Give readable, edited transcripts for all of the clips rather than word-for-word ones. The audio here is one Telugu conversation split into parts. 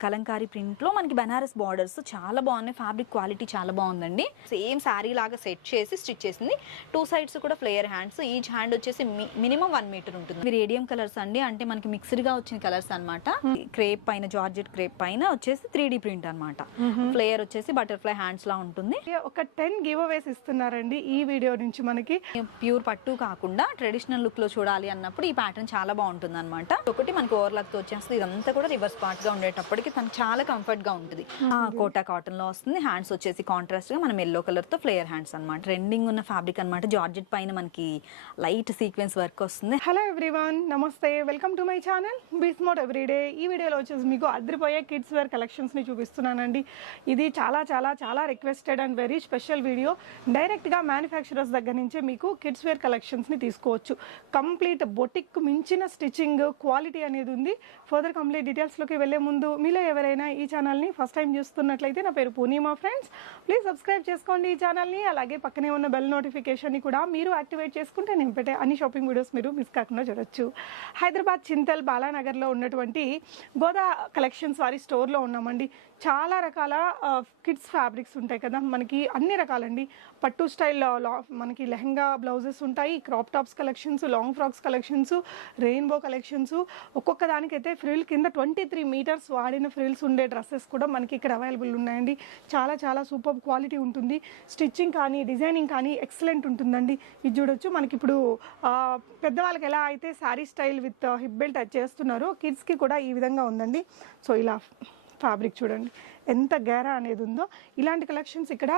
కలంకారీ ప్రింట్ లో మనకి బనారస్ బార్డర్స్ చాలా బాగున్నాయి. ఫ్యాబ్రిక్ క్వాలిటీ చాలా బాగుందండి. సేమ్ శారీ లాగా సెట్ చేసి స్టిచ్ చేసింది. 2 సైడ్స్ కూడా ఫ్లేయర్ హ్యాండ్స్. ఈచ్ హ్యాండ్ వచ్చేసి మినిమం 1 మీటర్ ఉంటుంది. ఇవి రేడియం కలర్స్ అండి, అంటే మనకి మిక్స్డ్ గా వచ్చిన కలర్స్ అన్నమాట. క్రేప్ పైన జార్జెట్ క్రేప్ పైన వచ్చేసి 3D ప్రింట్ అన్నమాట. ఫ్లేయర్ వచ్చేసి బటర్ఫ్లై హ్యాండ్స్ లా ఉంటుంది. ఒక 10 గివ్ అవేస్ ఇస్తున్నారండి ఈ వీడియో నుంచి. మనకి ప్యూర్ పట్టు కాకుండా ట్రెడిషనల్ లుక్ లో చూడాలి అన్నప్పుడు ఈ ప్యాటర్న్ చాలా బాగుంటుంది అనమాట. ఒకటి మనకి ఓవర్లాక్ తో వచ్చేస్తుంది. ఇదంతా కూడా రివర్స్ పార్ట్ గా ఉండేటప్పటికి తనకు చాలా కంఫర్ట్ గా ఉంటుంది. కోటా కాటన్ లో వస్తుంది. హ్యాండ్స్ వచ్చేసి కాంట్రాస్ట్ గా మనం ఎల్లో కలర్ తో ఫ్లేయర్ హ్యాండ్స్ అన్నమాట. ట్రెండింగ్ ఉన్న ఫ్యాబ్రిక్ అన్నమాట. జార్జెట్ పైన మనకి లైట్ సీక్వెన్స్ వర్క్ వస్తుంది. హలో ఎవ్రీవన్, నమస్తే, వెల్కమ్ టు మై ఛానల్ బిస్మోట్ ఎవ్రీడే. ఈ వీడియోలో వచ్చేసి మీకు అదిరిపోయే కిడ్స్ వేర్ కలెక్షన్స్ ని చూపిస్తున్నానండి. ఇది చాలా చాలా చాలా requested and very special video. Direct గా మ్యానుఫ్యాక్చరర్స్ దగ్గర నుంచే మీకు కిడ్స్ వేర్ కలెక్షన్స్ ని తీసుకోవచ్చు. కంప్లీట్ బొటిక్ మించిన స్టిచ్చింగ్ క్వాలిటీ అనేది ఉంది. ఫర్దర్ కంప్లీట్ డీటెయిల్స్ లోకి వెళ్లే ముందు మీలో ఎవరైనా ఈ ఛానల్ని ఫస్ట్ టైం చూస్తున్నట్లయితే, నా పేరు పూర్ణిమా ఫ్రెండ్స్, ప్లీజ్ సబ్స్క్రైబ్ చేసుకోండి ఈ ఛానల్ని. అలాగే పక్కనే ఉన్న బెల్ నోటిఫికేషన్ని కూడా మీరు యాక్టివేట్ చేసుకుంటే నేను పెట్టే అన్ని షాపింగ్ వీడియోస్ మీరు మిస్ కాకుండా చూడొచ్చు. హైదరాబాద్ చింతల్ బాలానగర్లో ఉన్నటువంటి గోదా కలెక్షన్స్ వారి స్టోర్లో ఉన్నామండి. చాలా రకాల కిడ్స్ ఫ్యాబ్రిక్స్ ఉంటాయి కదా మనకి, అన్ని రకాలండి. పట్టు స్టైల్ మనకి లెహంగా బ్లౌజెస్ ఉంటాయి, crop tops collections, long frocks collections, rainbow collections. ఒక్కొక్క దానికైతే ఫ్రిల్ కింద 23 మీటర్స్ వాడిన ఫ్రిల్స్ ఉండే డ్రెస్సెస్ కూడా మనకి ఇక్కడ అవైలబుల్ ఉన్నాయండి. చాలా చాలా సూపర్ క్వాలిటీ ఉంటుంది. స్టిచ్చింగ్ కానీ డిజైనింగ్ కానీ ఎక్సలెంట్ ఉంటుందండి. ఇది చూడొచ్చు. మనకి ఇప్పుడు పెద్దవాళ్ళకి ఎలా అయితే sari style with hip belt చేస్తున్నారో, కిడ్స్కి కూడా ఈ విధంగా ఉందండి. సో ఇలా ఫ్యాబ్రిక్ చూడండి ఎంత గేరా అనేది ఉందో. ఇలాంటి కలెక్షన్స్ ఇక్కడ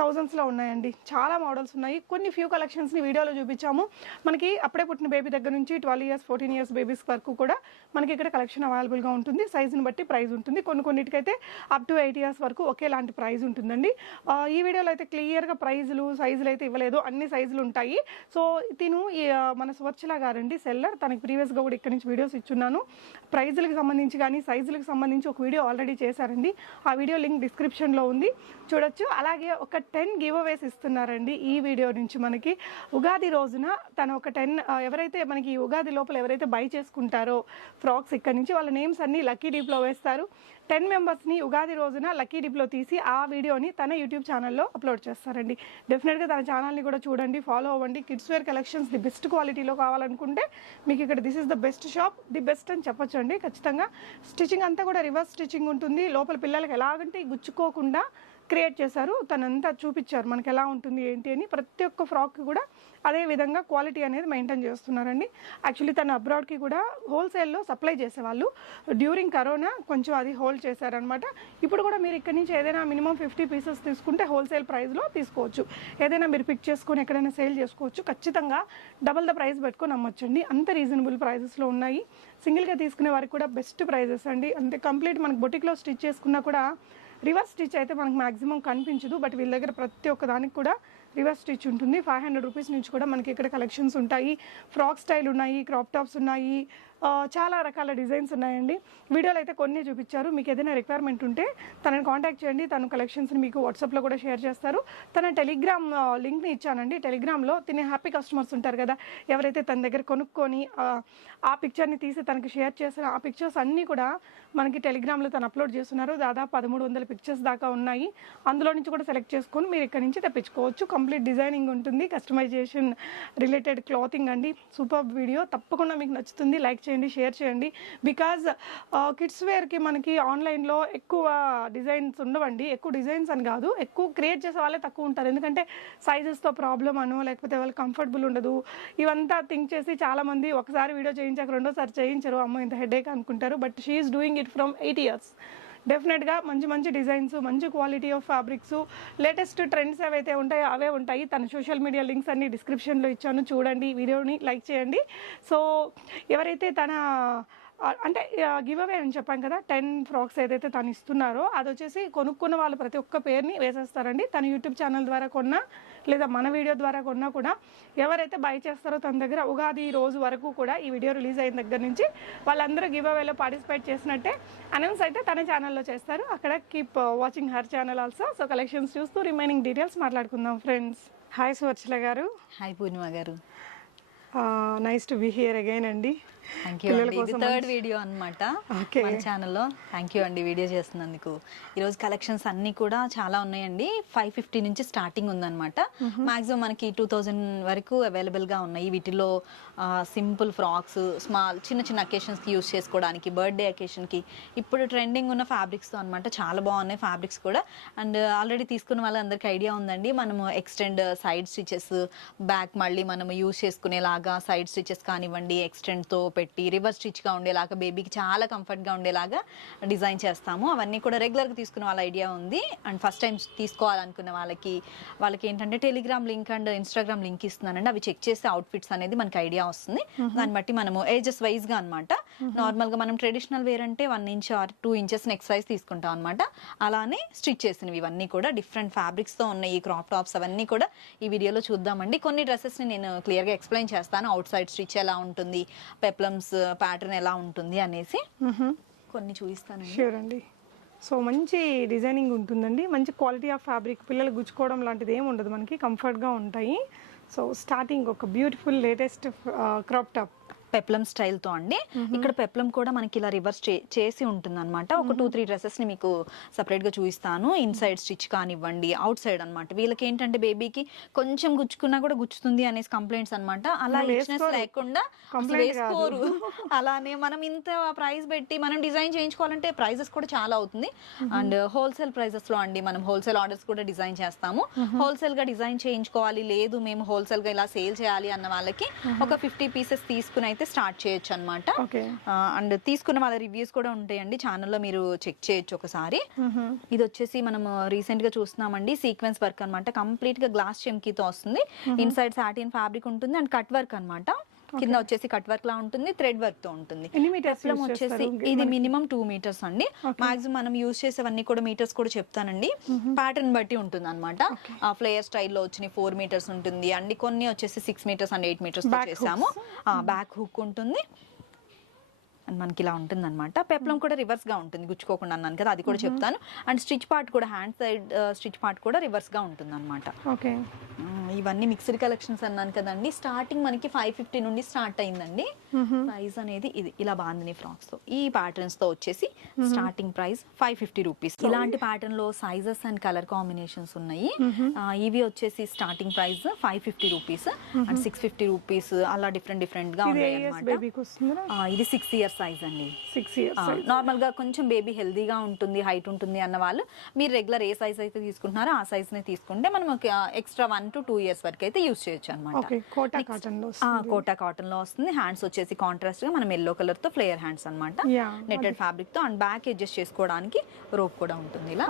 థౌజండ్స్లో ఉన్నాయండి. చాలా మోడల్స్ ఉన్నాయి. కొన్ని ఫ్యూ కలెక్షన్స్ని వీడియోలో చూపించాము. మనకి అప్పుడే పుట్టిన బేబీ దగ్గర నుంచి 12 ఇయర్స్ 14 ఇయర్స్ బేబీస్ వరకు కూడా మనకి ఇక్కడ కలెక్షన్ అవైలబుల్గా ఉంటుంది. సైజుని బట్టి ప్రైస్ ఉంటుంది. కొన్నిటికైతే అప్ టు 8 ఇయర్స్ వరకు ఒకేలాంటి ప్రైస్ ఉంటుందండి. ఈ వీడియోలో అయితే క్లియర్గా ప్రైజులు సైజులు అయితే ఇవ్వలేదు, అన్ని సైజులు ఉంటాయి. సో తిను మన స్వర్చల గారండి సెల్లర్, తనకి ప్రీవియస్గా కూడా ఇక్కడ నుంచి వీడియోస్ ఇచ్చున్నాను. ప్రైజులకు సంబంధించి కానీ సైజులకు సంబంధించి ఒక వీడియో ఆల్రెడీ చేశారండి. ఆ వీడియో లింక్ డిస్క్రిప్షన్లో ఉంది, చూడొచ్చు. అలాగే ఒక 10 గివ్ అవేస్ ఇస్తున్నారండి ఈ వీడియో నుంచి. మనకి ఉగాది రోజున తను ఒక 10 ఎవరైతే మనకి ఉగాది లోపల ఎవరైతే బై చేసుకుంటారో ఫ్రాక్స్ ఇక్కడ నుంచి, వాళ్ళ నేమ్స్ అన్ని లక్కీ డీప్లో వేస్తారు. 10 మెంబర్స్ని ఉగాది రోజున లక్కీ డీప్లో తీసి ఆ వీడియోని తన యూట్యూబ్ ఛానల్లో అప్లోడ్ చేస్తారండి. డెఫినెట్గా తన ఛానల్ని కూడా చూడండి, ఫాలో అవ్వండి. Kids wear collections the best క్వాలిటీలో కావాలనుకుంటే మీకు ఇక్కడ this is the best shop, the best అని చెప్పొచ్చు అండి. ఖచ్చితంగా స్టిచ్చింగ్ అంతా కూడా రివర్స్ స్టిచ్చింగ్ ఉంటుంది. లోపల పిల్లలకి ఎలాగంటే గుచ్చుకోకుండా క్రియేట్ చేశారు. తనంతా చూపించారు మనకి ఎలా ఉంటుంది ఏంటి అని. ప్రతి ఒక్క ఫ్రాక్కి కూడా అదే విధంగా క్వాలిటీ అనేది మెయింటైన్ చేస్తున్నారండి. యాక్చువల్లీ తను అబ్రాడ్కి కూడా హోల్సేల్లో సప్లై చేసేవాళ్ళు. డ్యూరింగ్ కరోనా కొంచెం అది హోల్డ్ చేశారనమాట. ఇప్పుడు కూడా మీరు ఇక్కడ నుంచి ఏదైనా మినిమం 50 పీసెస్ తీసుకుంటే హోల్సేల్ ప్రైస్లో తీసుకోవచ్చు. ఏదైనా మీరు పిక్ చేసుకొని ఎక్కడైనా సేల్ చేసుకోవచ్చు. ఖచ్చితంగా డబల్ ద ప్రైస్ పెట్టుకొని అమ్మొచ్చండి. అంత రీజనబుల్ ప్రైజెస్లో ఉన్నాయి. సింగిల్గా తీసుకునే వారికి కూడా బెస్ట్ ప్రైజెస్ అండి. అంతే కంప్లీట్ మనకి బొటిక్లో స్టిచ్ చేసుకున్నా కూడా రివర్స్ స్టిచ్ అయితే మనకు మ్యాక్సిమం కనిపించదు. బట్ వీళ్ళ దగ్గర ప్రతి ఒక్క దానికి కూడా రివర్స్ స్టిచ్ ఉంటుంది. 500 రూపీస్ నుంచి కూడా మనకి ఇక్కడ కలెక్షన్స్ ఉంటాయి. ఫ్రాక్ స్టైల్ ఉన్నాయి, క్రాప్ టాప్స్ ఉన్నాయి, చాలా రకాల డిజైన్స్ ఉన్నాయండి. వీడియోలో అయితే కొన్ని చూపించారు. మీకు ఏదైనా రిక్వైర్మెంట్ ఉంటే తనని కాంటాక్ట్ చేయండి. తను కలెక్షన్స్ని మీకు వాట్సాప్లో కూడా షేర్ చేస్తారు. తన టెలిగ్రామ్ లింక్ని ఇచ్చానండి. టెలిగ్రామ్లో తినే హ్యాపీ కస్టమర్స్ ఉంటారు కదా, ఎవరైతే తన దగ్గర కొనుక్కొని ఆ పిక్చర్ని తీసి తనకి షేర్ చేసిన ఆ పిక్చర్స్ అన్నీ కూడా మనకి టెలిగ్రామ్లో తను అప్లోడ్ చేస్తున్నారు. దాదాపు 1300 పిక్చర్స్ దాకా ఉన్నాయి. అందులో నుంచి కూడా సెలెక్ట్ చేసుకొని మీరు ఇక్కడ నుంచి తెప్పించుకోవచ్చు. కంప్లీట్ డిజైనింగ్ ఉంటుంది, కస్టమైజేషన్ రిలేటెడ్ క్లాతింగ్ అండి. సూపర్ వీడియో, తప్పకుండా మీకు నచ్చుతుంది. లైక్ చేయండి, షేర్ చేయండి. బికాజ్ కిడ్స్ వేర్కి మనకి ఆన్లైన్లో ఎక్కువ డిజైన్స్ ఉండవండి. ఎక్కువ డిజైన్స్ అని కాదు, ఎక్కువ క్రియేట్ చేసే వాళ్ళే తక్కువ ఉంటారు. ఎందుకంటే సైజెస్తో ప్రాబ్లం అనో, లేకపోతే వాళ్ళు కంఫర్టబుల్ ఉండదు, ఇవంతా థింక్ చేసి చాలామంది ఒకసారి వీడియో చేయించాక రెండోసారి చేయించరు. అమ్మో ఇంత హెడేక్ అనుకుంటారు. But she is doing it from 8 years. డెఫినెట్గా మంచి మంచి డిజైన్స్, మంచి quality of fabrics, latest trends ఏవైతే ఉంటాయో అవే ఉంటాయి. తన సోషల్ మీడియా లింక్స్ అన్ని డిస్క్రిప్షన్లో ఇచ్చాను, చూడండి. వీడియోని లైక్ చేయండి. సో ఎవరైతే తన అంటే గివ్ అవే అని చెప్పాం కదా, 10 ఫ్రాక్స్ ఏదైతే తను ఇస్తున్నారో అది వచ్చేసి కొనుక్కున్న వాళ్ళు ప్రతి ఒక్క పేరుని వేసేస్తారండి. తన యూట్యూబ్ ఛానల్ ద్వారా కొన్నా లేదా మన వీడియో ద్వారా కొన్నా కూడా ఎవరైతే బై చేస్తారో తన దగ్గర ఉగాది రోజు వరకు కూడా, ఈ వీడియో రిలీజ్ అయిన దగ్గర నుంచి వాళ్ళందరూ గివ్ అవేలో పార్టిసిపేట్ చేసినట్టే అనౌన్స్ అయితే తన ఛానల్లో చేస్తారు. అక్కడ keep watching her channel also. So collections చూస్తూ రిమైనింగ్ డీటెయిల్స్ మాట్లాడుకుందాం ఫ్రెండ్స్. హాయ్ సువర్చల గారు. హాయ్ పూర్ణిమ గారు. Nice to be here again అండి. థ్యాంక్ యూ అండి. ఇది థర్డ్ వీడియో అన్నమాట మన ఛానల్లో. థ్యాంక్ యూ అండి వీడియో చేస్తున్నందుకు. ఈరోజు కలెక్షన్స్ అన్నీ కూడా చాలా ఉన్నాయండి. 550 నుంచి స్టార్టింగ్ ఉందన్నమాట. మాక్సిమం మనకి 2000 వరకు అవైలబుల్గా ఉన్నాయి. వీటిలో సింపుల్ ఫ్రాక్స్, స్మాల్ చిన్న చిన్న అకేషన్స్కి యూస్ చేసుకోవడానికి, బర్త్డే అకేషన్కి ఇప్పుడు ట్రెండింగ్ ఉన్న ఫ్యాబ్రిక్స్తో అనమాట. చాలా బాగున్నాయి ఫ్యాబ్రిక్స్ కూడా. అండ్ ఆల్రెడీ తీసుకున్న వాళ్ళందరికీ ఐడియా ఉందండి, మనము ఎక్స్టెండ్ సైడ్ స్టిచెస్, బ్యాక్ మళ్ళీ మనం యూస్ చేసుకునేలాగా సైడ్ స్టిచెస్ కానివ్వండి, ఎక్స్టెండ్తో పెట్టి రివర్స్ స్టిచ్గా ఉండేలాగా, బేబీకి చాలా కంఫర్ట్గా ఉండేలాగా డిజైన్ చేస్తాము. అవన్నీ కూడా రెగ్యులర్గా తీసుకునే వాళ్ళ ఐడియా ఉంది. అండ్ ఫస్ట్ టైం తీసుకోవాలనుకునే వాళ్ళకి ఏంటంటే Telegram link and Instagram link ఇస్తున్నానండి. అవి చెక్ చేసే అవుట్ఫిట్స్ అనేది మనకి ఐడియా వస్తుంది. దాన్ని బట్టి మనము ఏజెస్ వైజ్గా అనమాట. నార్మల్గా మనం ట్రెడిషనల్ వేర్ అంటే 1 inch are 2 inches neck size తీసుకుంటాం అనమాట. అలానే స్టిచ్ చేసినవి ఇవన్నీ కూడా డిఫరెంట్ ఫ్యాబ్రిక్స్తో ఉన్నాయి. ఈ క్రాప్ టాప్స్ అవన్నీ కూడా ఈ వీడియోలో చూద్దామండి. కొన్ని డ్రెస్సెస్ని నేను క్లియర్గా ఎక్స్ప్లెయిన్ చేస్తాను. అవుట్ సైడ్ స్టిచ్ ఎలా ఉంటుంది, పెప్లమ్స్ ప్యాటర్న్ ఎలా ఉంటుంది అనేసి కొన్ని చూపిస్తానండి. షూర్ అండి. సో మంచి డిజైనింగ్ ఉంటుందండి, మంచి క్వాలిటీ ఆఫ్ ఫ్యాబ్రిక్, పిల్లలు గుచ్చుకోవడం లాంటిది ఏమి ఉండదు, మనకి కంఫర్ట్గా ఉంటాయి. సో స్టార్టింగ్ ఒక beautiful latest crop top peplum స్టైల్తో అండి. ఇక్కడ పెప్లం కూడా మనకి ఇలా రివర్స్ చేసి ఉంటుంది అనమాట. ఒక 2-3 డ్రెస్సెస్ ని మీకు సపరేట్ గా చూపిస్తాను. ఇన్సైడ్ స్టిచ్ కానివ్వండి, అవుట్ సైడ్ అనమాట. వీళ్ళకి ఏంటంటే బేబీకి కొంచెం గుచ్చుకున్నా కూడా గుచ్చుతుంది అనేసి కంప్లైంట్స్ అనమాట. అలా రిచ్నెస్ లేకుండా వేసుకోరు. అలానే మనం ఇంత ప్రైస్ పెట్టి మనం డిజైన్ చేయించుకోవాలంటే ప్రైజెస్ కూడా చాలా అవుతుంది. అండ్ హోల్సేల్ ప్రైజెస్ లో అండి మనం హోల్సేల్ ఆర్డర్స్ కూడా డిజైన్ చేస్తాము. హోల్సేల్ గా డిజైన్ చేయించుకోవాలి, లేదు మేము హోల్సేల్ గా ఇలా సేల్ చేయాలి అన్న వాళ్ళకి ఒక 50 పీసెస్ తీసుకుని అయితే స్టార్ట్ చేయొచ్చు అనమాట. అండ్ తీసుకున్న వాళ్ళ రివ్యూస్ కూడా ఉంటాయండి ఛానల్లో, మీరు చెక్ చేయొచ్చు ఒకసారి. ఇది వచ్చేసి మనం రీసెంట్ గా చూస్తున్నామండి, సీక్వెన్స్ వర్క్ అనమాట. కంప్లీట్ గా గ్లాస్ చెమ్కీతో వస్తుంది. ఇన్సైడ్ సాటిన్ ఫ్యాబ్రిక్ ఉంటుంది అండ్ కట్ వర్క్ అనమాట. కింద వచ్చేసి కట్ వర్క్ లా ఉంటుంది, థ్రెడ్ వర్క్ తో ఉంటుంది. వచ్చేసి ఇది మినిమం 2 మీటర్స్ అండి. మాక్సిమం మనం యూజ్ చేసేవన్నీ కూడా మీటర్స్ కూడా చెప్తానండి. ప్యాటర్న్ బట్టి ఉంటుంది అనమాట. ఫ్లేయర్ స్టైల్లో వచ్చిన 4 మీటర్స్ ఉంటుంది అండ్ కొన్ని వచ్చేసి 6 మీటర్స్ అండ్ 8 మీటర్స్ చేసాము. బ్యాక్ హుక్ ఉంటుంది అండ్ మనకి ఇలా ఉంటుంది అనమాట. పెప్లం కూడా రివర్స్ గా ఉంటుంది, గుచ్చుకోకుండా అన్నాను కదా, అది కూడా చెప్తాను. అండ్ స్టిచ్ పార్ట్ కూడా, హ్యాండ్ సైడ్ స్టిచ్ పార్ట్ కూడా రివర్స్ గా ఉంటుంది అనమాట. ఇవన్నీ మిక్స్డ్ కలెక్షన్స్ అన్నాను కదండి. స్టార్టింగ్ మనకి 550 నుండి స్టార్ట్ అయిందండి. ప్రైస్ అనేది ఇది ఇలా బాందిని ఫ్రాక్స్ తో ఈ ప్యాటర్న్స్ తో వచ్చేసి స్టార్టింగ్ ప్రైస్ 550 రూపీస్. ఇలాంటి ప్యాటర్న్ లో సైజెస్ అండ్ కలర్ కాంబినేషన్స్ ఉన్నాయి. ఇవి వచ్చేసి starting price 550 rupees and 650 rupees అలా డిఫరెంట్ గా ఉన్నాయి అన్నమాట. ఇది 6 ఇయర్స్ సైజ్ అండి. 6 ఇయర్స్. నార్మల్ గా కొంచెం బేబీ హెల్దీగా ఉంటుంది, హైట్ ఉంటుంది అన్న వాళ్ళు మీరు రెగ్యులర్ ఏ సైజ్ అయితే తీసుకుంటున్నారో ఆ సైజ్ ని తీసుకుంటే మనం ఎక్స్ట్రా 1 to 2 ఇయర్స్ వరకు అయితే యూస్ చేయొచ్చు అనమాట. కోటా కాటన్ లో వస్తుంది. హ్యాండ్స్ వచ్చేసి కాంట్రాస్ట్ గా మనం ఎల్లో కలర్ తో ఫ్లేయర్ హ్యాండ్స్ అనమాట, నెట్టెడ్ ఫ్యాబ్రిక్ తో. అండ్ బ్యాక్ అడ్జస్ట్ చేసుకోవడానికి రోప్ కూడా ఉంటుంది ఇలా.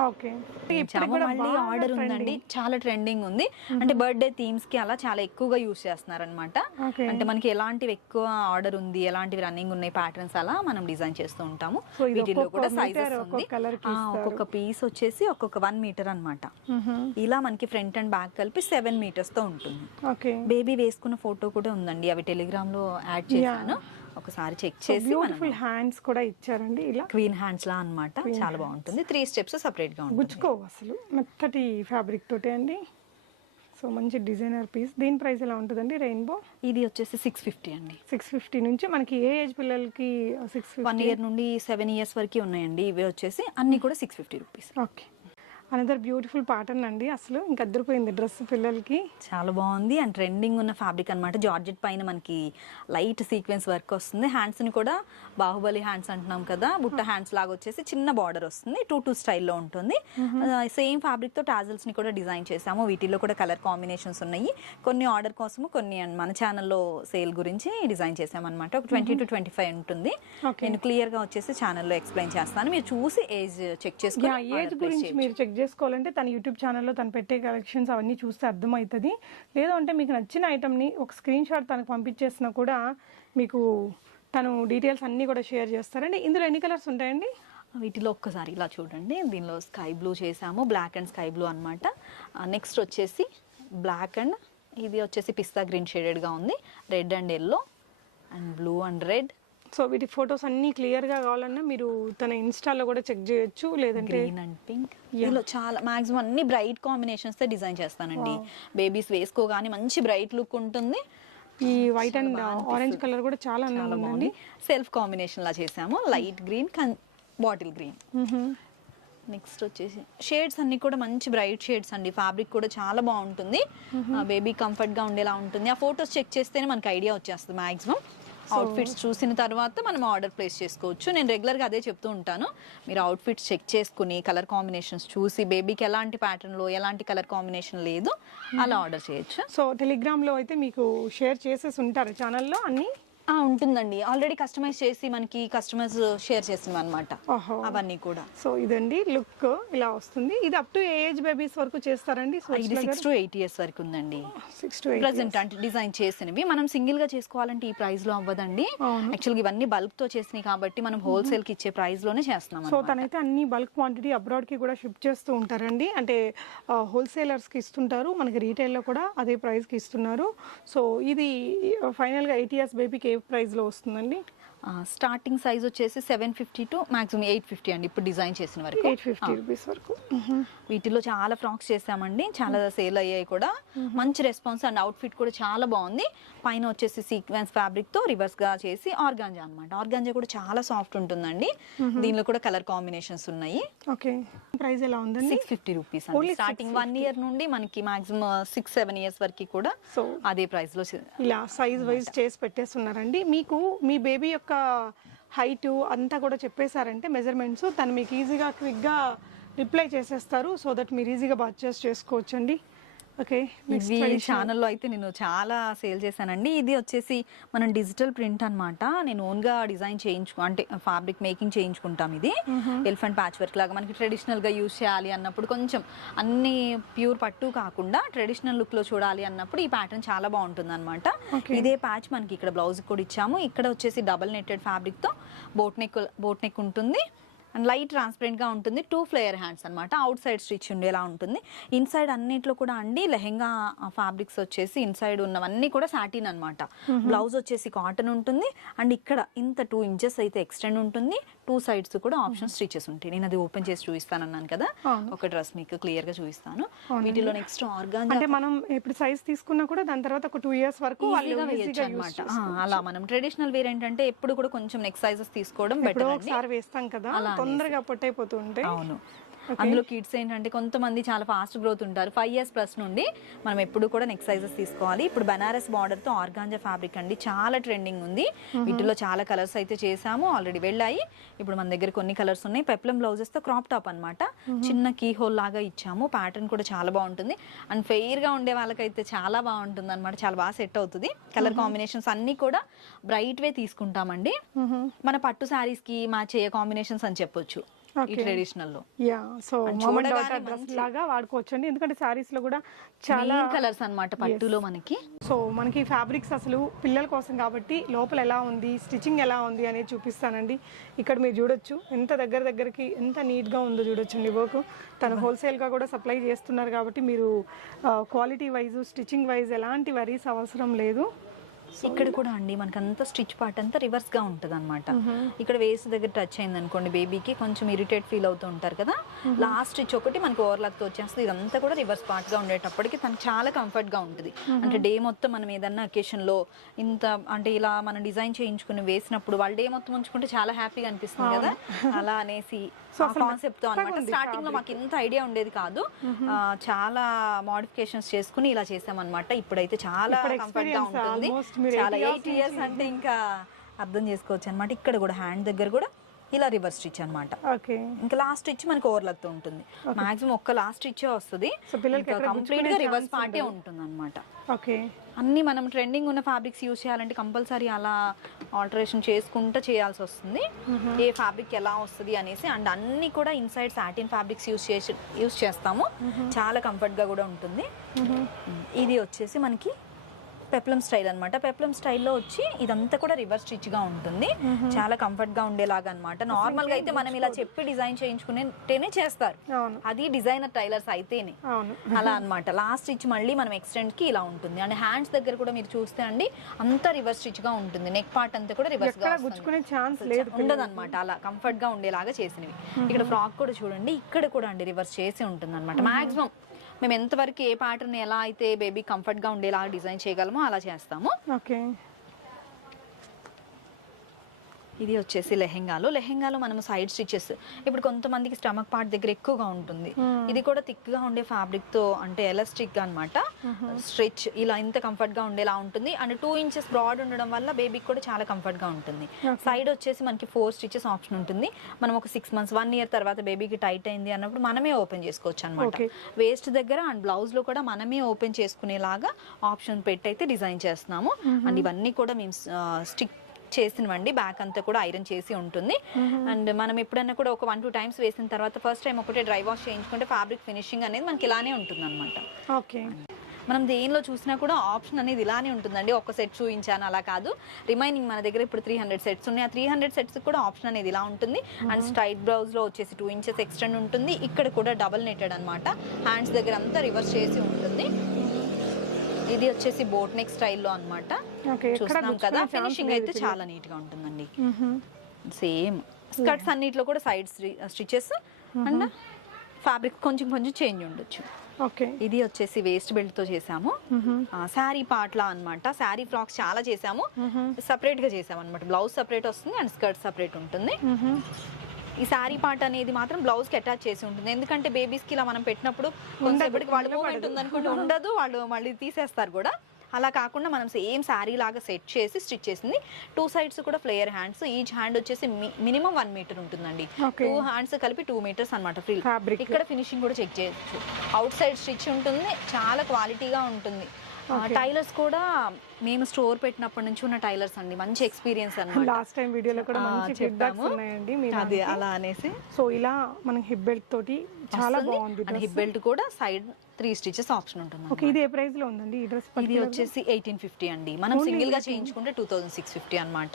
మళ్ళీ ఆర్డర్ ఉందండి, చాలా ట్రెండింగ్ ఉంది. అంటే బర్త్డే థీమ్స్ కి అలా చాలా ఎక్కువగా యూస్ చేస్తున్నారు అనమాట. అంటే మనకి ఎలాంటివి ఎక్కువ ఆర్డర్ ఉంది, ఎలాంటివి రన్నింగ్ ఉన్నాయి ప్యాటర్న్స్ అలా మనం డిజైన్ చేస్తూ ఉంటాము. వీటిలో కూడా సైజెస్ ఉంది. ఒక్కొక్క పీస్ వచ్చేసి ఒక్కొక్క 1 మీటర్ అనమాట. ఇలా మనకి ఫ్రంట్ అండ్ బ్యాక్ కలిపి 7 మీటర్స్ తో ఉంటుంది. బేబీ వేసుకున్న ఫోటో కూడా ఉందండి, అవి టెలిగ్రామ్ లో యాడ్ చేశాను, ఒకసారి చెక్ చేసి. బ్యూటిఫుల్ హ్యాండ్స్ కూడా ఇచ్చారండి, ఇలా క్వీన్ హ్యాండ్స్ లా అన్నమాట. చాలా బాగుంటుంది. 3 స్టెప్స్ సెపరేట్ గా ఉంటుంది. గుచ్చుకోవు అసలు, మెత్తటి ఫ్యాబ్రిక్ తోటి అండి. సో మంచి డిజైనర్ పీస్. దీని ప్రైస్ ఎలా ఉంటుందండి రెయిన్బో? ఇది వచ్చేసి 650 అండి. 650 నుంచి మనకి ఏ ఏజ్ పిల్లలకి? 1 ఇయర్ నుండి 7 ఇయర్స్ వరకు ఉన్నాయండి. ఇవి వచ్చేసి అన్ని కూడా 650 rupees. Okay. Another beautiful pattern అండి, అసలు ఇంకా అద్దరిపోయింది డ్రెస్ పిల్లలకి. చాలా బాగుంది అండ్ ట్రెండింగ్ ఉన్న ఫ్యాబ్రిక్ అనమాట. జార్జెట్ పైన మనకి లైట్ సీక్వెన్స్ వర్క్ వస్తుంది. హ్యాండ్స్ ని కూడా బాహుబలి హ్యాండ్స్ అంటున్నాం కదా, బుట్ట హ్యాండ్స్ లాగా వచ్చేసి చిన్న బార్డర్ వస్తుంది. 2 స్టైల్లో ఉంటుంది. సేమ్ ఫ్యాబ్రిక్ తో టాజల్స్ ని కూడా డిజైన్ చేసాము. వీటిల్లో కూడా కలర్ కాంబినేషన్స్ ఉన్నాయి. కొన్ని ఆర్డర్ కోసము, కొన్ని మన ఛానల్లో సేల్ గురించి డిజైన్ చేసామన్నమాట. ఒక 20 to 25 ఉంటుంది. నేను క్లియర్ గా వచ్చేసి ఛానల్లో ఎక్స్ప్లెయిన్ చేస్తాను, మీరు చూసి ఏజ్ చెక్ చేసుకోండి. ఏజ్ గురించి మీరు చెక్ చేసుకోవాలంటే తన యూట్యూబ్ ఛానల్లో తను పెట్టే కలెక్షన్స్ అవన్నీ చూస్తే అర్థమవుతుంది. లేదు అంటే మీకు నచ్చిన ఐటమ్ని ఒక స్క్రీన్ షాట్ తనకు పంపించేసినా కూడా మీకు తను డీటెయిల్స్ అన్నీ కూడా షేర్ చేస్తారండి. ఇందులో ఎన్ని కలర్స్ ఉంటాయండి? వీటిలో ఒక్కసారి ఇలా చూడండి. దీనిలో స్కై బ్లూ చేసాము, బ్లాక్ అండ్ స్కై బ్లూ అనమాట. నెక్స్ట్ వచ్చేసి బ్లాక్ అండ్ ఇది వచ్చేసి పిస్తా గ్రీన్ షేడెడ్గా ఉంది, red and yellow and blue and red. So వీటి ఫొటోస్ అన్ని క్లియర్ గా కావాలన్నా మీరు తన ఇన్స్టాలో కూడా చెక్ చేయొచ్చు, లేదంటే గ్రీన్ అండ్ పింక్. ఇందులో చాలా మాక్సిమం అన్ని బ్రైట్ కాంబినేషన్స్ తో డిజైన్ చేస్తానండి. బేబీస్ వేసుకోగానే మంచి బ్రైట్ లుక్ ఉంటుంది ఈ వైట్ అండ్ ఆరెంజ్ కలర్ కూడా చాలా అందంగా ఉందండి. సెల్ఫ్ కాంబినేషన్ లా చేసాము, light green bottle green. Next వచ్చేసి షేడ్స్ అన్ని కూడా మంచి బ్రైట్ షేడ్స్ అండి. ఫ్యాబ్రిక్ కూడా చాలా బాగుంటుంది, బేబీ కంఫర్ట్ గా ఉండేలా ఉంటుంది. ఆ ఫొటోస్ చెక్ చేస్తేనే మనకి ఐడియా వచ్చేస్తుంది. మాక్సిమం అవుట్ఫిట్స్ చూసిన తర్వాత మనం ఆర్డర్ ప్లేస్ చేసుకోవచ్చు. నేను రెగ్యులర్గా అదే చెప్తూ ఉంటాను, మీరు అవుట్ఫిట్స్ చెక్ చేసుకుని కలర్ కాంబినేషన్స్ చూసి బేబీకి ఎలాంటి ప్యాటర్న్లో ఎలాంటి కలర్ కాంబినేషన్ లేదు అలా ఆర్డర్ చేయొచ్చు. సో టెలిగ్రామ్లో అయితే మీకు షేర్ చేసేసి ఉంటారు ఛానల్లో అన్నీ. ఉంటుందండి, ఆల్రెడీ కస్టమైజ్ చేసి మనకి కస్టమర్స్ షేర్ చేసినవి అనమాట అవన్నీ కూడా. సో ఇదండి లుక్ ఇలా వస్తుంది. ఇది అప్ టు ఏజ్ బేబీస్ వరకు చేస్తారండి? సో ఇది 6 to 8 years వరకు ఉందండి. 6 to 8 ప్రెసెంట్ అంటే డిజైన్ చేసినవి. మనం సింగిల్ గా చేసుకోవాలంటే ఈ ప్రైస్ లో అవ్వదండి. యాక్చువల్గా ఇవన్నీ బల్క్ తో చేసినవి కాబట్టి మనం హోల్సేల్ కి ఇచ్చే ప్రైస్ లోనే చేస్తున్నాం. సో తనైతే అన్ని బల్క్ క్వాంటిటీ అబ్రాడ్ కి కూడా షిప్ చేస్తూ ఉంటారండి. అంటే హోల్సేలర్స్ కి ఇస్తుంటారు, మనకి రీటైల్ లో కూడా అదే ప్రైస్ కి ఇస్తున్నారు. సో ఇది ఫైనల్ గా 8 years బేబీకి ప్రైస్ లో వస్తుందండి. స్టార్టింగ్ సైజ్ వచ్చేసి 750 to మాక్సిమం 850 అండి. ఇప్పుడు డిజైన్ చేసిన వరకు 850 రూపీస్ వరకు. వీటిలో చాలా ఫ్రాక్స్ చేసామండి, చాలా సేల్ అయ్యాయి కూడా. మంచి రెస్పాన్స్ అండ్ అవుట్ఫిట్ కూడా చాలా బాగుంది. పైన వచ్చేసి సీక్వెన్స్ ఫ్యాబ్రిక్ తో రివర్స్ గా చేసి ఆర్గాంజా అన్నమాట. ఆర్గాంజా కూడా చాలా సాఫ్ట్ ఉంటుందండి. దీనిలో కూడా కలర్ కాంబినేషన్స్ ఉన్నాయి. ఓకే, ప్రైస్ ఎలా ఉందండి? 650 రూపీస్ అండి. స్టార్టింగ్ 1 year నుండి మనకి మాక్సిమం 6-7 years వరకు కూడా సో అదే ప్రైస్ లో ఇలా సైజ్ వైజ్ చేసి పెట్టేస్తున్నారండి. మీకు మీ బేబీ యొక్క హైట్ అంతా కూడా చెప్పేశారంటే మెజర్మెంట్స్, తను మీకు ఈజీగా క్విక్గా రిప్లై చేసేస్తారు. సో దట్ మీరు ఈజీగా పర్చేస్ చేసుకోవచ్చండి. ఓకే, ఇవి ఛానల్లో అయితే నేను చాలా సేల్ చేశానండి. ఇది వచ్చేసి మనం డిజిటల్ ప్రింట్ అన్నమాట. నేను ఓన్గా డిజైన్ అంటే ఫ్యాబ్రిక్ మేకింగ్ చేయించుకుంటాం. ఇది ఎలిఫెంట్ ప్యాచ్ వర్క్ లాగా మనకి ట్రెడిషనల్గా యూజ్ చేయాలి అన్నప్పుడు, కొంచెం అన్ని ప్యూర్ పట్టు కాకుండా ట్రెడిషనల్ లుక్లో చూడాలి అన్నప్పుడు ఈ ప్యాటర్న్ చాలా బాగుంటుంది అనమాట. ఇదే ప్యాచ్ మనకి ఇక్కడ బ్లౌజ్ కూడా ఇచ్చాము. ఇక్కడ వచ్చేసి డబల్ నెట్టెడ్ ఫ్యాబ్రిక్తో బోట్ నెక్ ఉంటుంది అండ్ లైట్ ట్రాన్స్పరెంట్ గా ఉంటుంది. 2 ఫ్లేయర్ హ్యాండ్స్ అనమాట. అవుట్ సైడ్ స్టిచ్ ఉండేలా ఉంటుంది. ఇన్సైడ్ అన్నిట్లో కూడా అండి లెహెంగా ఫ్యాబ్రిక్స్ వచ్చేసి ఇన్సైడ్ ఉన్నవన్నీ కూడా సాటిన్ అనమాట. బ్లౌజ్ వచ్చేసి కాటన్ ఉంటుంది అండ్ ఇక్కడ ఇంత 2 inches అయితే ఎక్స్టెండ్ ఉంటుంది. 2 sides కూడా ఆప్షన్ స్టిచెస్ ఉంటాయి. నేను అది ఓపెన్ చేసి చూపిస్తాను అన్నాను కదా, ఒక డ్రెస్ మీకు క్లియర్ గా చూపిస్తాను. వీటిలో నెక్స్ట్ ఆర్గాంజా అంటే మనం ఇప్పుడు సైజ్ తీసుకున్నా కూడా దాని తర్వాత ఒక 2 years వరకు అనమాట. అలా మనం ట్రెడిషనల్ వేర్ ఏంటంటే ఎప్పుడు కూడా కొంచెం నెక్ సైజెస్ తీసుకోవడం బెటర్ అండి. ఒకసారి వేస్తాం కదా, తొందరగా పొట్టైపోతూ ఉంటాయి. అవును, అందులో కిడ్స్ ఏంటంటే కొంతమంది చాలా ఫాస్ట్ గ్రోత్ ఉంటారు. 5 years ప్లస్ నుండి మనం ఎప్పుడు కూడా నెక్ సైజెస్ తీసుకోవాలి. ఇప్పుడు బనారస్ బార్డర్ తో ఆర్గాంజా ఫ్యాబ్రిక్ అండి, చాలా ట్రెండింగ్ ఉంది. వీటిలో చాలా కలర్స్ అయితే చేసాము, ఆల్రెడీ వెళ్ళాయి. ఇప్పుడు మన దగ్గర కొన్ని కలర్స్ ఉన్నాయి. పెప్లం బ్లౌజెస్ తో క్రాప్ టాప్ అన్నమాట. చిన్న కీ హోల్ లాగా ఇచ్చాము. ప్యాటర్న్ కూడా చాలా బాగుంటుంది అండ్ ఫెయిర్ గా ఉండే వాళ్ళకైతే చాలా బాగుంటుంది అనమాట. చాలా బాగా సెట్ అవుతుంది. కలర్ కాంబినేషన్స్ అన్ని కూడా బ్రైట్ వే తీసుకుంటామండి. మన పట్టు శారీస్ కి మ్యాచ్ అయ్యే కాంబినేషన్స్ అని చెప్పొచ్చు ట్రెడిషనల్ లో. సో డ్రెస్ లాగా వాడుకోవచ్చు అండి, ఎందుకంటే సారీస్ లో కూడా చాలా కలర్స్ అన్నమాట పట్టులో మనకి. సో మనకి ఫ్యాబ్రిక్స్ అసలు పిల్లల కోసం కాబట్టి లోపల ఎలా ఉంది, స్టిచ్చింగ్ ఎలా ఉంది అనేది చూపిస్తానండి. ఇక్కడ మీరు చూడొచ్చు ఎంత దగ్గరికి ఎంత నీట్ గా ఉందో చూడొచ్చండి. వర్క్ తను హోల్సేల్ గా కూడా సప్లై చేస్తున్నారు కాబట్టి మీరు క్వాలిటీ వైజ్ స్టిచ్చింగ్ వైజ్ ఎలాంటి వరీస్ అవసరం లేదు. ఇక్కడ కూడా అండి మనకి అంతా స్టిచ్ పార్ట్ అంతా రివర్స్ గా ఉంటది అనమాట. ఇక్కడ వేస్ట్ దగ్గర టచ్ అయింది అనుకోండి బేబీకి కొంచెం ఇరిటేట్ ఫీల్ అవుతూ ఉంటారు కదా, లాస్ట్ స్టిచ్ ఒకటి మనకి ఓవర్లాక్ తో వచ్చేస్తుంది. ఇదంతా కూడా రివర్స్ పార్ట్ గా ఉండేటప్పటికి తనకి చాలా కంఫర్ట్ గా ఉంటుంది. అంటే డే మొత్తం మనం ఏదన్నా అకేషన్ లో ఇంత అంటే ఇలా మనం డిజైన్ చేయించుకుని వేసినప్పుడు వాళ్ళు డే మొత్తం ఉంచుకుంటే చాలా హ్యాపీగా అనిపిస్తుంది కదా, అలా అనేసి కాన్సెప్ట్ తో అనమాట. స్టార్టింగ్ లో మాకు ఇంత ఐడియా ఉండేది కాదు, చాలా మోడిఫికేషన్స్ చేసుకుని ఇలా చేసామన్నమాట. ఇప్పుడైతే చాలా కంఫర్ట్ గా ఉంటుంది. చాలా 8 years అంటే ఇంకా అర్థం చేసుకోవచ్చు అనమాట. ఇక్కడ కూడా హ్యాండ్ దగ్గర కూడా ఇలా రివర్స్ స్టిచ్ అనమాట. ఇంకా లాస్ట్ స్టిచ్ మనకి ఓవర్లాక్ తో ఉంటుంది. మాక్సిమం ఒక్క లాస్ట్ స్టిచ్ వస్తుంది, కంప్లీట్ గా రివర్స్ పార్టే ఉంటుంది అనమాట. అన్ని మనం ట్రెండింగ్ ఉన్న ఫ్యాబ్రిక్స్ యూజ్ చేయాలంటే కంపల్సరీ అలా ఆల్టరేషన్ చేసుకుంటూ చేయాల్సి వస్తుంది, ఏ ఫ్యాబ్రిక్ ఎలా వస్తుంది అనేసి. అండ్ అన్ని కూడా ఇన్సైడ్ సాటిన్ ఫ్యాబ్రిక్స్ యూజ్ చేస్తాము, చాలా కంఫర్ట్ గా కూడా ఉంటుంది. ఇది వచ్చేసి మనకి పెప్లం స్టైల్ అనమాట. పెప్లం స్టైల్లో వచ్చి ఇదంతా కూడా రివర్స్ స్టిచ్ గా ఉంటుంది, చాలా కంఫర్ట్ గా ఉండేలాగా అనమాట. నార్మల్ గా అయితే మనం ఇలా చెప్పి డిజైన్ చేయించుకునేటేనే చేస్తారు, అది డిజైనర్ టైలర్స్ అయితేనే అలా అనమాట. లాస్ట్ స్టిచ్ మళ్ళీ మనం ఎక్స్టెండ్ కి ఇలా ఉంటుంది. అండ్ హ్యాండ్స్ దగ్గర కూడా మీరు చూస్తే అండి అంతా రివర్స్ స్టిచ్ గా ఉంటుంది. నెక్ పార్ట్ అంతా కూడా రివర్స్ గా ఉండదు అనమాట, అలా కంఫర్ట్ గా ఉండేలాగా చేసినవి. ఇక్కడ ఫ్రాక్ కూడా చూడండి, ఇక్కడ కూడా అండి రివర్స్ చేసి ఉంటుంది అనమాట. మాక్సిమం మేము ఎంతవరకు ఏ ప్యాటర్న్ ఎలా అయితే బేబీ కంఫర్ట్గా ఉండేలా డిజైన్ చేయగలమో అలా చేస్తాము. ఓకే, ఇది వచ్చేసి లెహెంగాలో మనము సైడ్ స్టిచెస్, ఇప్పుడు కొంతమందికి స్టమక్ పార్ట్ దగ్గర ఎక్కువగా ఉంటుంది, ఇది కూడా థిక్గా ఉండే ఫ్యాబ్రిక్ తో అంటే ఎలాస్టిక్ అన్నమాట. స్ట్రెచ్ ఇలా ఇంత కంఫర్ట్ గా ఉండేలా ఉంటుంది. అండ్ 2 ఇంచెస్ బ్రాడ్ ఉండడం వల్ల బేబీకి కూడా చాలా కంఫర్ట్ గా ఉంటుంది. సైడ్ వచ్చేసి మనకి 4 స్టిచెస్ ఆప్షన్ ఉంటుంది. మనం ఒక 6 months 1 year తర్వాత బేబీకి టైట్ అయింది అన్నప్పుడు మనమే ఓపెన్ చేసుకోవచ్చు అనమాట. వేస్ట్ దగ్గర అండ్ బ్లౌజ్ లో కూడా మనమే ఓపెన్ చేసుకునేలాగా ఆప్షన్ పెట్టి అయితే డిజైన్ చేస్తున్నాము. అండ్ ఇవన్నీ కూడా మేము స్టిక్ చేసినవండి. బ్యాక్ అంతా కూడా ఐరన్ చేసి ఉంటుంది. అండ్ మనం ఎప్పుడన్నా కూడా ఒక 1-2 times వేసిన తర్వాత ఫస్ట్ టైం ఒకటే డ్రై వాష్ చేయించుకుంటే ఫ్యాబ్రిక్ ఫినిషింగ్ అనేది మనకి ఇలానే ఉంటుంది అనమాట. ఓకే, మనం దేనిలో చూసినా కూడా ఆప్షన్ అనేది ఇలానే ఉంటుందండి. ఒక సెట్ చూపించాను అలా కాదు. రిమైనింగ్ మన దగ్గర ఇప్పుడు 300 సెట్స్ ఉన్నాయి. ఆ 300 సెట్స్ కూడా ఆప్షన్ అనేది ఇలా ఉంటుంది. అండ్ స్ట్రైట్ బ్లౌజ్ లో వచ్చేసి 2 ఇంచెస్ ఎక్స్టెండ్ ఉంటుంది. ఇక్కడ కూడా డబుల్ నెట్టెడ్ అనమాట. హ్యాండ్స్ దగ్గర అంతా రివర్స్ చేసి ఉంటుంది. ఇది వచ్చేసి బోట్ నెక్ స్టైల్లో అన్నమాట. చూస్తున్నాం కదా, ఫినిషింగ్ అయితే చాలా నీట్ గా ఉంటుందండి. సేమ్ స్కర్ట్స్ అన్నిట్లో కూడా సైడ్ స్టిచెస్ అండ్ ఫ్యాబ్రిక్ కొంచెం కొంచెం చేంజ్ ఉండొచ్చు. ఓకే, ఇది వచ్చేసి వేస్ట్ బెల్ట్ తో చేసాము. శారీ పార్ట్లా అన్నమాట. శారీ ఫ్రాక్స్ చాలా చేసాము. సపరేట్ గా చేసాము అనమాట. బ్లౌజ్ సపరేట్ వస్తుంది అండ్ స్కర్ట్ సపరేట్ ఉంటుంది. ఈ శారీ పార్ట్ అనేది మాత్రం బ్లౌజ్ కి అటాచ్ చేసి ఉంటుంది. ఎందుకంటే బేబీస్ కి ఇలా మనం పెట్టినప్పుడు కొంచెంసేపటికి వాళ్ళు మూమెంట్ ఉందనుకుంటే ఉండదు, వాళ్ళు మళ్ళీ తీసేస్తారు కూడా. అలా కాకుండా మనం సేమ్ శారీ లాగా సెట్ చేసి స్టిచ్ చేసింది. 2 sides కూడా ఫ్లేయర్ హ్యాండ్స్. ఈచ్ హ్యాండ్ వచ్చేసి మినిమం 1 meter ఉంటుందండి. 2 hands కలిపి 2 meters అనమాట ఫ్రీ. ఇక్కడ ఫినిషింగ్ కూడా చెక్ చేయొచ్చు. అవుట్ సైడ్ స్టిచ్ ఉంటుంది, చాలా క్వాలిటీగా ఉంటుంది. టైలర్స్ కూడా మేము స్టోర్ పెట్టినప్పటి నుంచి ఉన్న టైలర్స్ అండి, మంచి ఎక్స్పీరియన్స్ అన్నమాట. లాస్ట్ టైం వీడియోలో కూడా మంచి ఫీడ్బ్యాక్స్ ఉన్నాయండి మీరు అది అలా అనేసి. సో ఇలా మనకి హిప్ బెల్ట్ తోటి చాలా బాగుంది. అండ్ హిప్ బెల్ట్ కూడా సైడ్ 3 stitches ఆప్షన్ ఉంటుంది. ఓకే, ఇది ఏ ప్రైస్ లో ఉందండి ఈ డ్రెస్? ఇది వచ్చేసి 1850 అండి. మనం సింగిల్ గా చేయించుకుంటే 2650 అన్నమాట.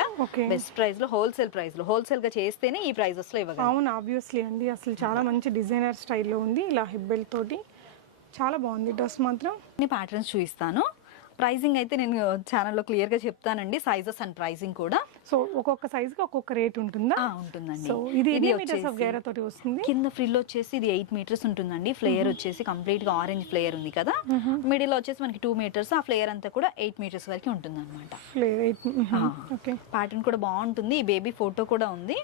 బెస్ట్ ప్రైస్ లో, హోల్సేల్ ప్రైస్ లో, హోల్సేల్ గా చేస్తేనే ఈ ప్రైజెస్ లో ఇవ్వగలం. అవును, ఆబ్వియస్లీ అండి. అసలు చాలా మంచి డిజైనర్ స్టైల్లో ఉంది. ఇలా హిప్ బెల్ట్ తోటి చాలా బాగుంది డ్రెస్ మాత్రం. ప్యాటర్న్స్ చూపిస్తాను. ప్రైసింగ్ అయితే నేను ఛానల్లో క్లియర్ గా చెప్తానండి, సైజెస్ అండ్ ప్రైసింగ్ కూడా. సో ఒక్కొక్క సైజ్ కి ఒక్కొక్క రేట్ ఉంటుందా? ఉంటుందండి. సో ఇది ఎన్ని మీటర్స్ ఆఫ్ గేరా తోటి వస్తుంది? కింద ఫ్రిల్ వచ్చేసి ఇది 8 meters ఉంటుందండి. ఫ్లేయర్ వచ్చేసి కంప్లీట్ గా ఆరెంజ్ ఫ్లేయర్ ఉంది కదా, మిడిల్ వచ్చేసి మనకి 2 meters. ఆ ఫ్లేయర్ అంతా కూడా 8 meters వరకు ఉంటుంది అనమాట. ప్యాటర్న్ కూడా బాగుంటుంది. ఈ బేబీ ఫోటో కూడా ఉంది.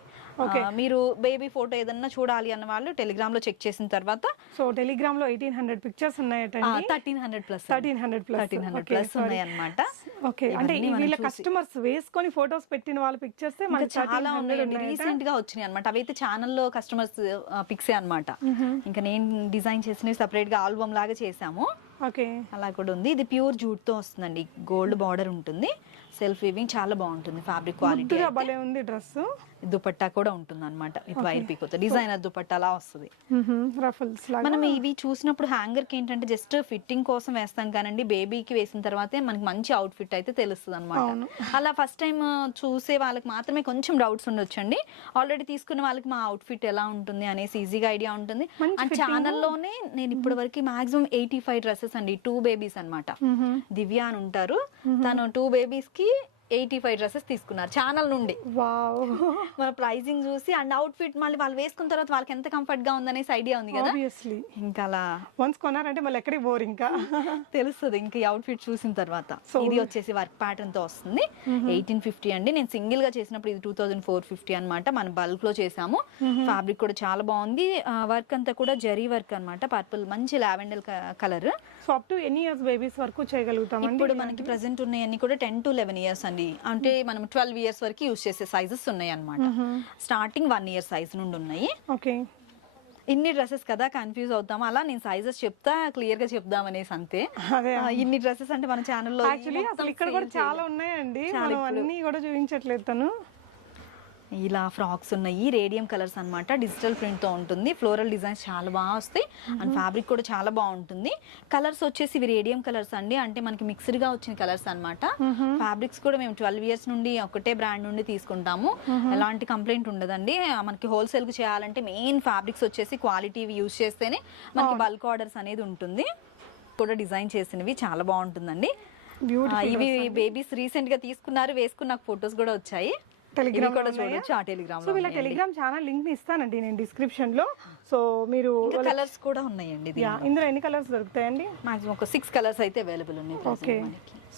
మీరు బేబీ ఫోటో ఏదన్నా చూడాలి అన్న వాళ్ళు టెలిగ్రామ్ లో చెక్ చేసిన తర్వాత. సో టెలిగ్రామ్ లో 1800 పిక్చర్స్ ఉన్నాయటండి. 1300 ప్లస్ ఉన్నాయి అన్నమాట. ఓకే, అంటే వీళ్ళ కస్టమర్స్ వేసుకొని ఫోటోస్ పెట్టిన వాళ్ళ పిక్చర్స్ చాలా ఉన్నాయండి. రీసెంట్ గా వచ్చినాయి అన్నమాట. అవైతే ఛానల్లో కస్టమర్స్ పిక్సే అన్నమాట. ఇంకా నేను డిజైన్ చేసిన సెపరేట్ గా ఆల్బమ్ లాగా చేసాము. ఓకే, అలా కూడా ఉంది. ఇది ప్యూర్ జూట్ తో వస్తుందండి. గోల్డ్ బార్డర్ ఉంటుంది. సెల్ఫ్ వీవింగ్ చాలా బాగుంటుంది. ఫ్యాబ్రిక్ క్వాలిటీ భలే ఉంది. డ్రెస్ దుపట్టా కూడా ఉంటుంది అనమాట. ఇది వైర్ పీకోతో డిజైనర్ దుపట్టా అలా వస్తుంది. మనం ఇవి చూసినప్పుడు హ్యాంగర్ కి ఏంటంటే జస్ట్ ఫిట్టింగ్ కోసం వేస్తాం కానండి, బేబీకి వేసిన తర్వాతే మనకి మంచి అవుట్ ఫిట్ అయితే తెలుస్తుంది అనమాట. అలా ఫస్ట్ టైం చూసే వాళ్ళకి మాత్రమే కొంచెం డౌట్స్ ఉండొచ్చండి. ఆల్రెడీ తీసుకున్న వాళ్ళకి మా అవుట్ ఫిట్ ఎలా ఉంటుంది అనేసి ఈజీగా ఐడియా ఉంటుంది. అండ్ ఛానల్లోనే నేను ఇప్పటి వరకు మాక్సిమం 85 డ్రెస్సెస్ అండి. 2 babies అనమాట. దివ్య అని ఉంటారు, తను 2 babies కి 85 డ్రెస్సెస్ తీసుకున్నారు ఛానల్ నుండి. వావ్, మన ప్రైసింగ్ చూసి అండ్ అవుట్ ఫిట్ మళ్ళీ వాళ్ళు వేసుకున్న తర్వాత వాళ్ళకి ఎంత కంఫర్ట్ గా ఉందనేసి ఐడియా ఉంది కదా. ఇంకా అలా వన్స్ కొన్నారంటే మళ్ళీ ఎక్కడికి బోర్ ఇంకా తెలుస్తుంది ఇంకా ఈ అవుట్ ఫిట్ చూసిన తర్వాత. ఇది వచ్చేసి వర్క్ ప్యాటర్న్ తో వస్తుంది. 1850 అండి. నేను సింగిల్ గా చేసినప్పుడు ఇది 2450 అనమాట. మనం బల్క్ లో చేసాము. ఫ్యాబ్రిక్ కూడా చాలా బాగుంది. వర్క్ అంతా కూడా జరీ వర్క్ అనమాట. పర్పుల్ మంచి lavender colour. So up to ఎన్ని ఇయర్స్ బేబీస్ వరకు చేయగలుగుతాం? ఇప్పుడు మనకి ప్రెసెంట్ ఉన్నాయన్నీ కూడా 10 to 11 years అండి. అంటే మనం 12 years వరకు యూజ్ చేసే సైజెస్ ఉన్నాయి అనమాట. స్టార్టింగ్ 1 year సైజ్ నుండి ఉన్నాయి. ఓకే, ఇన్ని డ్రెస్సెస్ కదా కన్ఫ్యూజ్ అవుతాము. అలా నేను సైజెస్ చెప్తా క్లియర్ గా చెప్దాం అనేసి అంతే. ఇన్ని డ్రెస్సెస్ అంటే మన ఛానల్లో ఇక్కడ కూడా చాలా ఉన్నాయండి. అన్ని కూడా చూపించట్లేదు తను. ఇలా ఫ్రాక్స్ ఉన్నాయి. రేడియం కలర్స్ అన్నమాట. డిజిటల్ ప్రింట్ తో ఉంటుంది. ఫ్లోరల్ డిజైన్స్ చాలా బాగా వస్తాయి. అండ్ ఫ్యాబ్రిక్ కూడా చాలా బాగుంటుంది. కలర్స్ వచ్చేసి ఇవి రేడియం కలర్స్ అండి. అంటే మనకి మిక్స్డ్ గా వచ్చిన కలర్స్ అన్నమాట. ఫ్యాబ్రిక్స్ కూడా మేము 12 years నుండి ఒకటే బ్రాండ్ నుండి తీసుకుంటాము. ఎలాంటి కంప్లైంట్ ఉండదండి. మనకి హోల్సేల్ కి చేయాలంటే మెయిన్ ఫ్యాబ్రిక్స్ వచ్చేసి క్వాలిటీ యూజ్ చేస్తేనే మనకి బల్క్ ఆర్డర్స్ అనేది ఉంటుంది. కూడా డిజైన్ చేసినవి చాలా బాగుంటుందండి. ఇవి బేబీస్ రీసెంట్ గా తీసుకున్నారు, వేసుకున్న ఫొటోస్ కూడా వచ్చాయి. టెలిగ్రామ్ కూడా చూడొచ్చు ఆ టెలిగ్రామ్ సో వీళ్ళ టెలిగ్రామ్ ఛానల్ లింక్ ని ఇస్తానండి నేను డిస్క్రిప్షన్ లో. సో మీరు కలర్స్ కూడా ఉన్నాయండి ఇందులో ఎన్ని కలర్స్ దొరుకుతాయండి? మాక్సిమం ఒక 6 కలర్స్ అయితే అవైలబుల్ ఉన్నాయి ఓకే.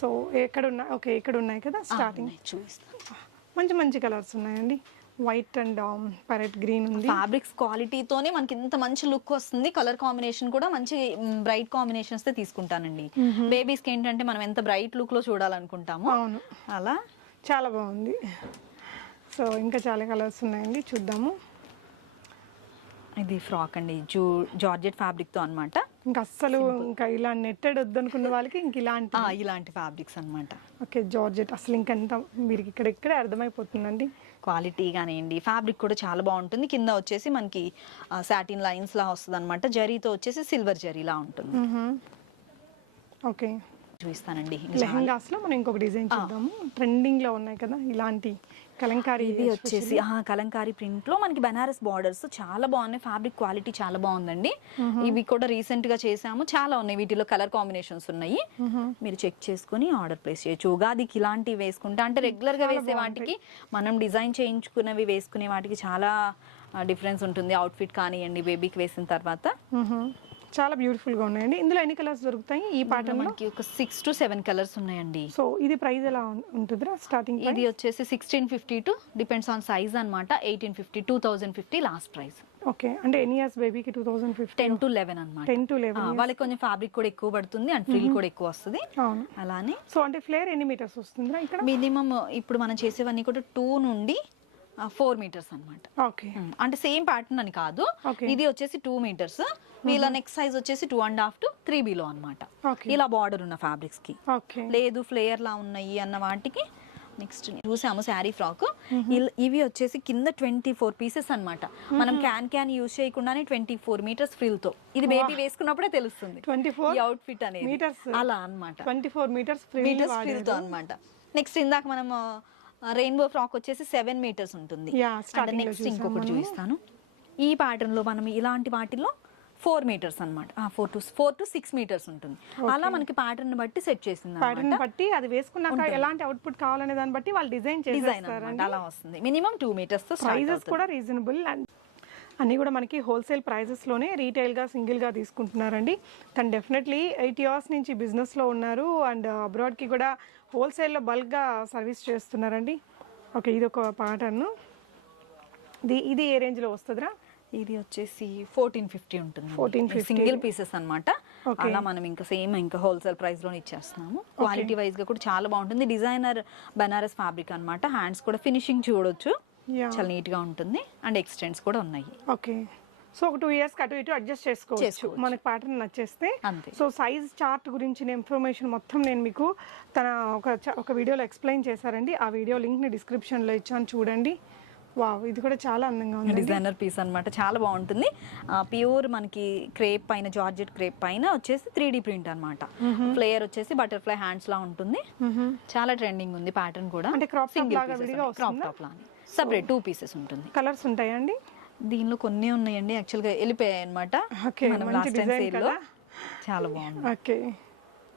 సో ఇక్కడ ఉన్నాయి కదా స్టార్టింగ్, చూపిస్తాను. మంచి మంచి కలర్స్ ఉన్నాయండి. వైట్ అండ్ ప్యారెట్ గ్రీన్ ఉంది. ఫ్యాబ్రిక్స్ క్వాలిటీతోనే మనకి ఇంత మంచి లుక్ వస్తుంది. కలర్ కాంబినేషన్ కూడా మంచి బ్రైట్ కాంబినేషన్స్ తో తీసుకుంటానండి. బేబీస్ కి ఏంటంటే మనం ఎంత బ్రైట్ లుక్ లో చూడాలనుకుంటామో అవును, అలా చాలా బాగుంది. సో ఇంకా చాలా కలర్స్ ఉన్నాయండి, చూద్దాము. ఇది ఫ్రాక్ అండి, జార్జెట్ ఫ్యాబ్రిక్ తో అన్నమాట. ఇంకా అస్సలు ఇంకా ఇలా నెట్టెడ్ వద్దనుకున్న వాళ్ళకి ఇంక ఇలాంటి ఫ్యాబ్రిక్స్ అన్నమాట. ఓకే, జార్జెట్ అసలు ఇంకెంత మీరు ఇక్కడే అర్థమైపోతుందండి. క్వాలిటీ కానివ్వండి, ఫ్యాబ్రిక్ కూడా చాలా బాగుంటుంది. కింద వచ్చేసి మనకి సాటిన్ లైన్స్ లా వస్తుంది అనమాట. జరీతో వచ్చేసి సిల్వర్ జరీలా ఉంటుంది. ఓకే, చూపిస్తానండి. లెహంగాస్ లో మనం ఇంకొక డిజైన్ చూద్దాము. ట్రెండింగ్ లో ఉన్నాయి కదా ఇలాంటి కలంకారీ. ఇది వచ్చేసి కలంకారీ ప్రింట్ లో మనకి బనారస్ బార్డర్స్ చాలా బాగున్నాయి. ఫ్యాబ్రిక్ క్వాలిటీ చాలా బాగుందండి. ఇవి కూడా రీసెంట్ గా చేసాము, చాలా ఉన్నాయి. వీటిలో కలర్ కాంబినేషన్స్ ఉన్నాయి, మీరు చెక్ చేసుకుని ఆర్డర్ ప్లేస్ చేయొచ్చు. ఉగాదికి ఇలాంటివి వేసుకుంటే, అంటే రెగ్యులర్ గా వేసే వాటికి మనం డిజైన్ చేయించుకున్నవి వేసుకునే వాటికి చాలా డిఫరెన్స్ ఉంటుంది. అవుట్ఫిట్ కానివ్వండి బేబీకి వేసిన తర్వాత చాలా బ్యూటిఫుల్ గా ఉన్నాయండి. ఇందులో ఎన్ని కలర్స్ దొరుకుతాయి ఈ ప్యాటర్న్ లో? మనకి ఒక 6 to 7 కలర్స్ ఉన్నాయండి. సో ఇది ప్రైస్ ఎలా ఉంటుందిరా స్టార్టింగ్? ఇది వచ్చేసి 1650 టు డిపెండ్స్ ఆన్ సైజ్ అన్నమాట. 1850, 2050 లాస్ట్ ప్రైస్. ఓకే, అంటే ఎన్ని ఇయర్స్ బేబీకి? 2050, 10 to 11 అన్నమాట. 10 to 11. వాళ్ళకి కొంచెం ఫ్యాబ్రిక్ కూడా ఎక్కువ పడుతుంది అండ్ ఫ్రిల్ కూడా ఎక్కువ వస్తుంది. అవును, అలానే. సో అంటే ఫ్లేర్ ఎన్ని మీటర్స్ వస్తుందిరా ఇక్కడ? మినిమం ఇప్పుడు మనం చేసేవన్నీ కూడా 2 నుండి 4 మీటర్స్ అన్నమాట. ఓకే, అంటే సేమ్ ప్యాటర్న్ అని కాదు. ఇది వచ్చేసి 2 మీటర్స్, వీళ్ళ నెక్స్ట్ సైజ్ వచ్చేసి 2.5 to 3 బిలో అన్నమాట. ఇలా బార్డర్ ఉన్న ఫ్యాబ్రిక్స్ కి. లేదు ఫ్లేయర్ లా ఉన్నాయి అన్న వాటికి నెక్స్ట్ చూసాము శారీ ఫ్రాక్. ఇవి వచ్చేసి కింద 24 పీసెస్ అన్నమాట. మనం క్యాన్ యూజ్ చేయకుండానే 24 మీటర్స్ ఫ్రిల్ తో. ఇది బేబీ వేసుకున్నప్పుడే తెలుస్తుంది 24 అవుట్ ఫిట్ అనేది అలా అన్నమాట. 24 మీటర్స్ ఫ్రిల్ తో అన్నమాట. నెక్స్ట్ ఇందాక మనం రెయిన్బో ఫ్రాక్ వచ్చేసి 7 మీటర్స్ ఉంటుంది. నెక్స్ట్ ఇంకొకటి చూపిస్తాను. ఈ ప్యాటర్న్ లో మనం ఇలాంటి వాటిల్లో 4 మీటర్స్ అన్నమాట. 4 to 6 మీటర్స్ ఉంటుంది. అలా మనకి ప్యాటర్న్ బట్టి సెట్ చేసింది. ప్యాటర్న్ బట్టి అది వేసుకున్నాక ఎలాంటి అవుట్పుట్ కావాలనే దాన్ని బట్టి వాళ్ళు డిజైన్ చేస్తారు. అలా వస్తుంది. మినిమం 2 మీటర్స్ తో. ప్రైజెస్ కూడా రీజనబుల్. అన్నీ కూడా మనకి హోల్సేల్ ప్రైజెస్లోనే రీటైల్గా సింగిల్గా తీసుకుంటున్నారండి. కానీ డెఫినెట్లీ 8 years నుంచి బిజినెస్లో ఉన్నారు అండ్ అబ్రాడ్కి కూడా హోల్సేల్లో బల్క్గా సర్వీస్ చేస్తున్నారండి. ఓకే, ఇది ఒక ప్యాటర్న్. ఇది ఏ రేంజ్లో వస్తుందిరా? ఇది వచ్చేసి 1450 ఉంటుంది. 1450 సింగిల్ పీసెస్ అన్నమాట. అలా మనం ఇంకా సేమ్ ఇంకా హోల్సేల్ ప్రైస్ లోనే ఇచ్చేస్తున్నాము. క్వాలిటీ వైజ్ గా కూడా చాలా బాగుంటుంది. డిజైనర్ బనారస్ ఫ్యాబ్రిక్ అన్నమాట. హ్యాండ్స్ కూడా ఫినిషింగ్ చూడొచ్చు, చాలా నీట్ గా ఉంటుంది అండ్ ఎక్స్టెండ్స్ కూడా ఉన్నాయి. ఓకే, సో ఒక 2 years అటు ఇటు అడ్జస్ట్ చేసుకోవచ్చు మనకి ప్యాటర్న్ నచ్చేస్తే. సో సైజ్ చార్ట్ గురించిన ఇన్ఫర్మేషన్ మొత్తం నేను మీకు తన ఒక వీడియోలో ఎక్స్ప్లెయిన్ చేశారండి. ఆ వీడియో లింక్ ని డిస్క్రిప్షన్ లో ఇచ్చాను, చూడండి. వావ్, ఇది కూడా చాలా అందంగా ఉంది. డిజైనర్ పీస్ అన్నమాట, చాలా బాగుంటుంది. ప్యూర్ మనకి క్రేప్ పైన, జార్జెట్ క్రేప్ పైన వచ్చేసి 3D ప్రింట్ అన్నమాట. ఫ్లేయర్ వచ్చేసి బటర్ఫ్లై హ్యాండ్స్ లా ఉంటుంది. చాలా ట్రెండింగ్ ఉంది ప్యాటర్న్ కూడా. అంటే క్రాప్ టాప్ లాగా విడిగా వస్తుందా? క్రాప్ టాప్ లాగా సెపరేట్ 2 pieces ఉంటుంది. కలర్స్ ఉంటాయండి దీనిలో? కొన్ని ఉన్నాయండి, యాక్చువల్ గా వెళ్ళిపోయాయి అన్నమాట. మనం లాస్ట్ టైం సేల్ లో. చాలా బాగుంది. ఓకే,